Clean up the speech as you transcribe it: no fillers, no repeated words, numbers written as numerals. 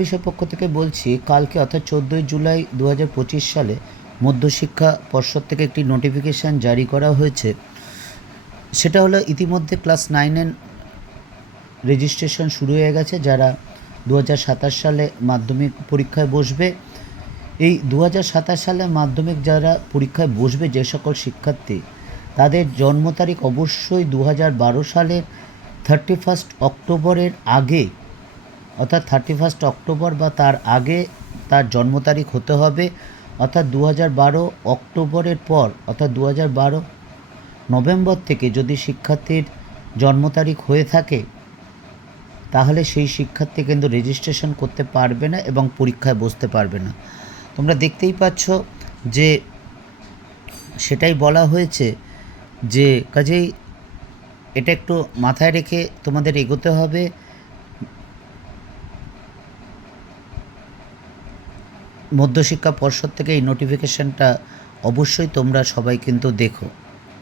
বিষয় পক্ষ থেকে বলছি, কালকে অর্থাৎ 14ই জুলাই 2025 সালে মধ্যশিক্ষা পর্ষদ থেকে একটি নোটিফিকেশান জারি করা হয়েছে। সেটা হলো ইতিমধ্যে ক্লাস 9-এর রেজিস্ট্রেশন শুরু হয়ে গেছে। যারা 2027 সালে মাধ্যমিক পরীক্ষায় বসবে, এই 2027 সালে মাধ্যমিক যারা পরীক্ষায় বসবে যে সকল শিক্ষার্থী, তাদের জন্ম তারিখ অবশ্যই 2012 সালের 31 অক্টোবরের আগে, অর্থাৎ 31 অক্টোবর বা তার আগে তার জন্ম তারিখ হতে হবে। অর্থাৎ 2012 অক্টোবরের পর, অর্থাৎ 2012 নভেম্বর থেকে যদি শিক্ষার্থীর জন্ম তারিখ হয়ে থাকে, তাহলে সেই শিক্ষার্থী কিন্তু রেজিস্ট্রেশন করতে পারবে না এবং পরীক্ষায় বসতে পারবে না। তোমরা দেখতেই পাচ্ছ যে সেটাই বলা হয়েছে, যে কাজেই এটা একটু মাথায় রেখে তোমাদের এগোতে হবে। মধ্যশিক্ষা পর্ষদ থেকে এই নোটিফিকেশানটা অবশ্যই তোমরা সবাই কিন্তু দেখো।